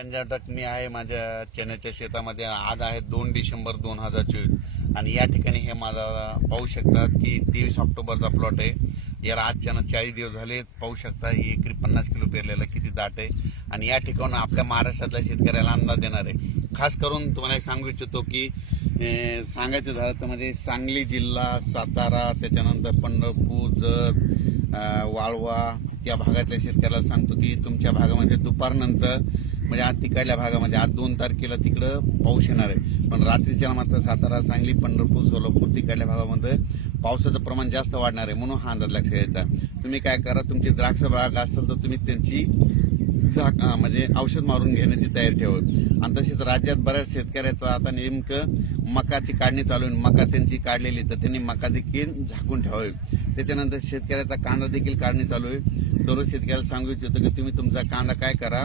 पंजाब मी आहे माझ्या चण्याच्या शेतामध्ये आज आहे दोन डिसेंबर दोन हजार चोवीस. आणि या ठिकाणी हे माझा पाहू शकतात की तेवीस ऑक्टोबरचा प्लॉट आहे. याला आजच्यानं चाळीस दिवस झाले पाहू शकता ही एकरी पन्नास किलो पेरलेला किती दाट आहे. आणि या ठिकाणं आपल्या महाराष्ट्रातल्या शेतकऱ्याला अंदाज देणार आहे. खास करून तुम्हाला एक सांगू इच्छितो की सांगायचं झालं तर म्हणजे सांगली जिल्हा सातारा त्याच्यानंतर पंढरपूर जत वाळवा या भागातल्या शेतकऱ्याला सांगतो की तुमच्या भागामध्ये दुपारनंतर म्हणजे आज तिकडल्या भागामध्ये आज दोन तारखेला तिकडं पाऊस येणार आहे. पण रात्रीच्या मात्र सातारा सांगली पंढरपूर सोलापूर तिकडल्या भागामध्ये पावसाचं प्रमाण जास्त वाढणार आहे म्हणून हा अंदाज लक्षात घ्यायचा तुम्ही काय करा तुमची द्राक्ष बाग असेल तर तुम्ही त्यांची झाक म्हणजे औषध मारून घेण्याची तयारी ठेवत आणि तसेच राज्यात बऱ्याच शेतकऱ्याचं आता नेमकं मकाची काढणी चालू आहे. मका त्यांची काढलेली तर त्यांनी मका देखील झाकून ठेवावी. त्याच्यानंतर शेतकऱ्याचा कांदा देखील काढणी चालू आहे. दररोज शेतकऱ्याला सांगू इच्छितो की तुम्ही तुमचा कांदा काय करा